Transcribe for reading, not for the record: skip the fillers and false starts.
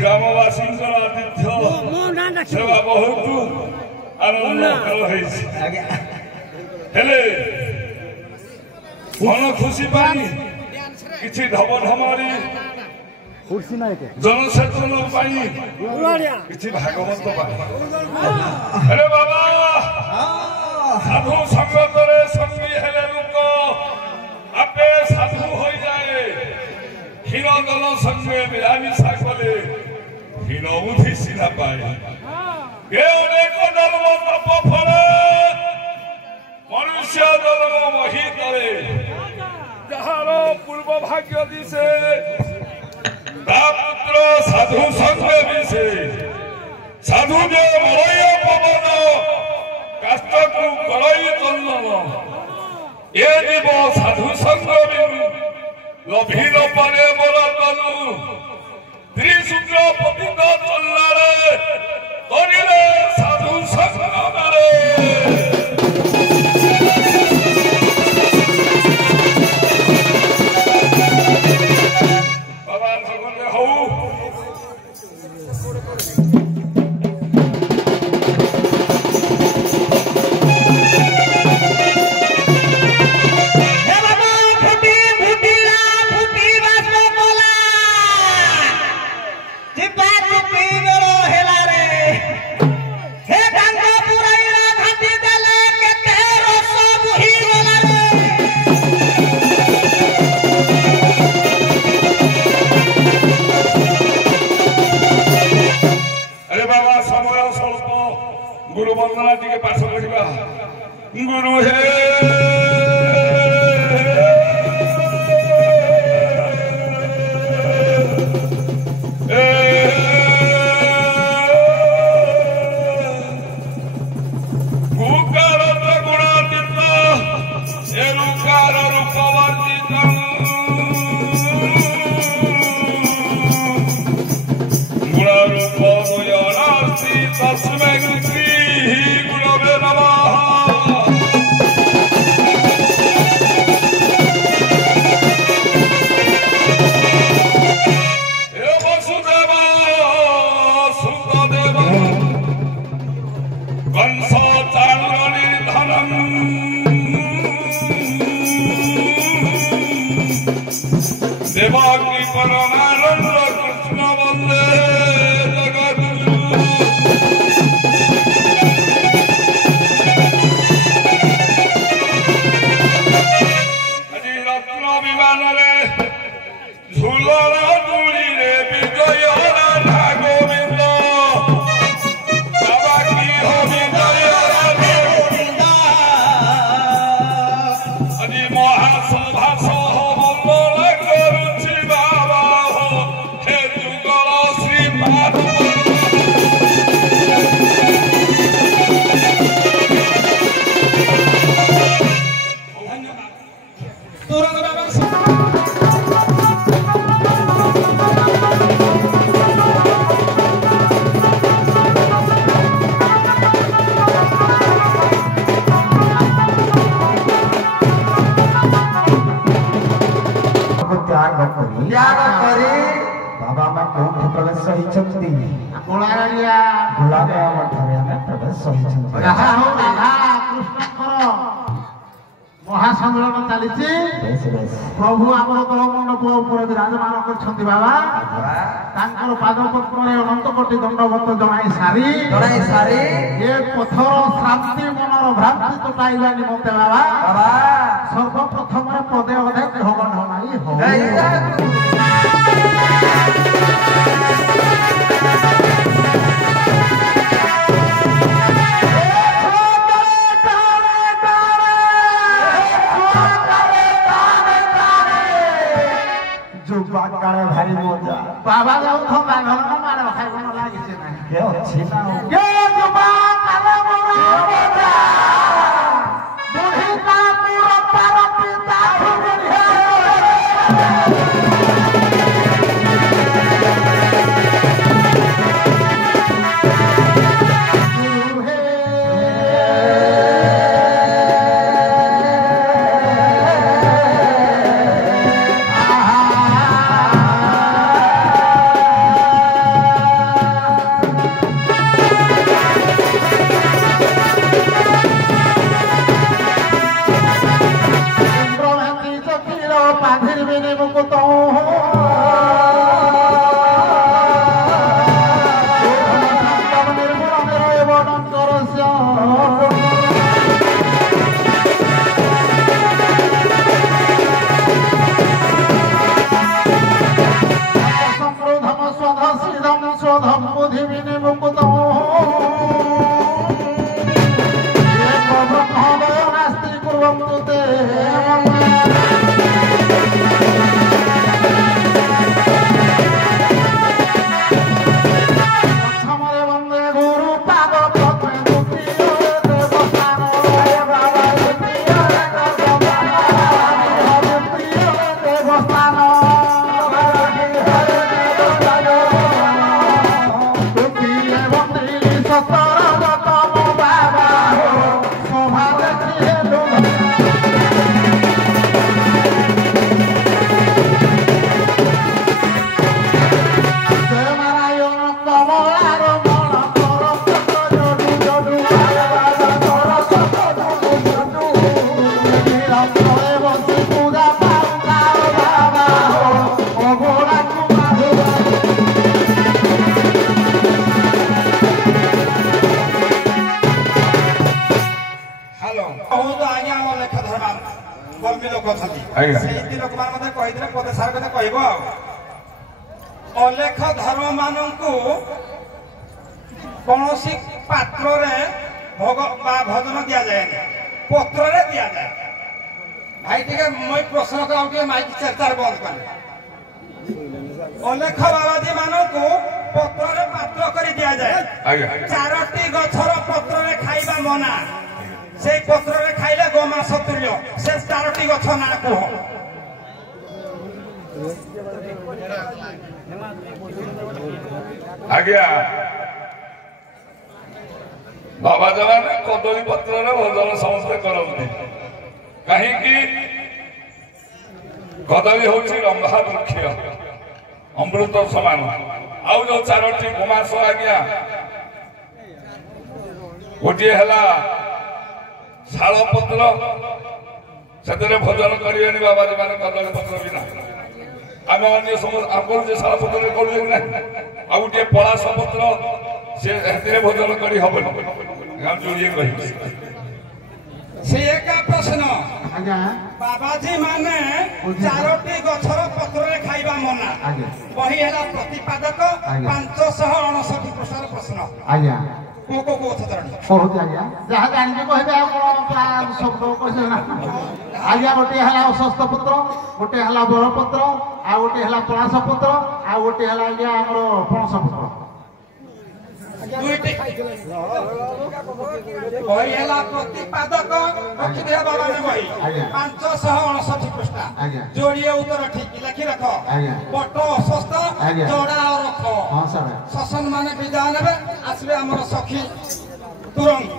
ଗ୍ରାମବାସୀଙ୍କର ଆତିଥ୍ୟ ସେବା ବହୁତ ଆନନ୍ଦକର ହେଇଛି। ହେଲେ ମନ ଖୁସି ପାଇଁ କିଛି ଢମଢମାରି ଜନସେଚନ ପାଇଁ କିଛି ଭାଗବତ ପାଇଁ ହେଲେ ବାବା ସାଧୁ ସଙ୍ଗତରେ ସଙ୍ଗୀ ହେଲେ ଲୋକ ଆପେ ସାଧୁ ହୋଇଯାଏ। ହୀନ ଦଳ ସଙ୍ଗେ ମିଳାମିଶା କଲେ ହୀନ ବୁଦ୍ଧି ସିନା ପାଏ। ଏ ଅନେକ ଜନ୍ମ ତପ ଫଳେ ମନୁଷ୍ୟ ଜନ୍ମ ମହିତରେ ଯାହାର ପୂର୍ବ ଭାଗ୍ୟ ଦିଶେ ତା ପୁତ୍ର ସାଧୁ ସଙ୍ଗେ ମିଶେ। ସାଧୁ ଯେ ମଳୟ ପବନ କାଷ୍ଟକୁ କଳଇ ଚନ୍ଦନ ଏ ଯିବ ସାଧୁ ସଙ୍ଗ ଲଭିର ପରେ ମୋର ତନୁ ତ୍ରିଶୁଦ୍ର ପତିତ ଚଲ୍ଲାରେ କରିଲେ ସାଧୁ ସଙ୍ଗ ମାରେ। ବାବା ଭଗବାନ ହଉ गुरु वंदना टी पाठ करवा गुरु हे गुकार गुणातीत एलुकार रूपवर्जित गुणरूप गुणार्थी तस्मै गुरवे नमः। हे वसुदेव सुतदेव कंस चाणूरनिधनं देवकी परमानंद कृष्ण वंदे जगद्गुरु। झूलना दूरी रे विजय राधा गोविंद बाबा की हो विजय राधा गोविंद। अजी महासभा सह मंगल करुछि बाबा हो हे जुगल श्रीपाद बाबा मैं कौन प्रवेश सही चलती गुलारिया गुलारिया मठरे में प्रवेश सही चलती रहा हो राधा कृष्ण करो महासंग्राम चलीछि। प्रभु आमर तल मंडप ऊपर विराजमान करछन्ति बाबा तांकर पाद पद्मरे अनंत कोटि दंडवत जणाई सारी ए पथर शांति मनर भ्रांति तुटाइबा निमंते बाबा सर्वप्रथम पदे अधे देहगण हनाई हो भारी मजा बाबा जाऊ तो बांधन मारे खाइ कोन लागि छै ना के अछि ना के जुबा काले मोरा मजा बुढ़ी का पूरा पार पिता फुगरी है ଆଜ୍ଞା ଆମ ଲେଖା ଧର୍ମା କର୍ମୀ ଲୋକ ଅଛନ୍ତି ଆଜ୍ଞା। ସେଇଠି ଲୋକମାନେ ମତେ କହିଥିଲେ ପଦେ ସାର୍ କଥା କହିବ ଆଉ ଅଲେଖ ଧର୍ମ ମାନଙ୍କୁ କୌଣସି ପାତ୍ରରେ ଭୋଗ ବା ଭୋଜନ ଦିଆଯାଏନି ପତ୍ରରେ ଦିଆଯାଏ ଭାଇ ଟିକେ ମୁଁ ପ୍ରଶ୍ନ ଆଉ ଟିକେ ମାଇକି ଚେଷ୍ଟାର ବନ୍ଦ କଲେ ଅଲେଖ ବାବାଜୀ ମାନଙ୍କୁ ପତ୍ରରେ ପାତ୍ର କରି ଦିଆଯାଏ ଆଜ୍ଞା 4ଟି ଗଛର ପତ୍ରରେ ଖାଇବା ମନା ସେଇ ପତ୍ରରେ ଖାଇଲେ ଗୋମାଂସ ତୁଲ୍ୟ ସେ 4ଟି ଗଛ ନାଁ କୁହ ଆଜ୍ଞା ବାବା ଜମାନେ କଦଳୀ ପତ୍ରରେ ଭୋଜନ ସମସ୍ତେ କରନ୍ତି କାହିଁକି କଦଳୀ ହଉଛି ରମ୍ଭା ବୃକ୍ଷ ଅମୃତ ସମାନ ଆଉ ଯୋଉ 4ଟି ଗୋମାଂସ ଆଜ୍ଞା ଗୋଟିଏ ହେଲା ଶାଳ ପତ୍ର ସେଥିରେ ଭୋଜନ କରିବେନି ବାବାଜୀ ମାନେ କଦଳୀ ପତ୍ର ବିନା ଆମେ ଅନ୍ୟ ସମସ୍ତ କରୁଛେ ଶାଳ ପତ୍ରରେ କରୁଛେ ନା ଆଉ ଗୋଟିଏ ପଳାଶ ପତ୍ର ସେ ସେଥିରେ ଭୋଜନ କରି ହବନି ଯୋଡ଼ିଏ କହିବି ସେ ଏକା ପ୍ରଶ୍ନ ଆଜ୍ଞା ବାବାଜୀ ମାନେ 4ଟି ଗଛର ପତ୍ରରେ ଖାଇବା ମନା ବହି ହେଲା ପ୍ରତିପାଦକ 559 ପୃଷ୍ଠାର ପ୍ରଶ୍ନ ଆଜ୍ଞା କୋଉ କୋଉ ଗଛ ଧରଣୀ କହୁଛି ଆଜ୍ଞା ଯାହା ଜାଣିକି କହିବେ ଆଉ କଣ ଶବ୍ଦ କହିଲେ ନା ଆଜ୍ଞା ଗୋଟିଏ ହେଲା ଅଶ୍ୱସ୍ଥ ପତ୍ର ଗୋଟିଏ ହେଲା ବରପତ୍ର ଆଉ ଗୋଟିଏ ହେଲା ପଳାଶ ପତ୍ର ଆଉ ଗୋଟିଏ ହେଲା ଆଜ୍ଞା ଆମର ପଣସ ପତ୍ର ବହି ହେଲା ପ୍ରତିପାଦକ ରଖିଦେବା ବାବାନେ ବହି 559 ପୃଷ୍ଠା ଯୋଡ଼ିଏ ଉତ୍ତର ଠିକ ଲେଖି ରଖ ବଟ ଅଶ୍ୱସ୍ଥ ଯୋଡ଼ା ରଖ ଶସନ ମାନେ ବିଦାୟ ନେବେ ଆସିବେ ଆମର ସଖୀ ତୁରଙ୍ଗ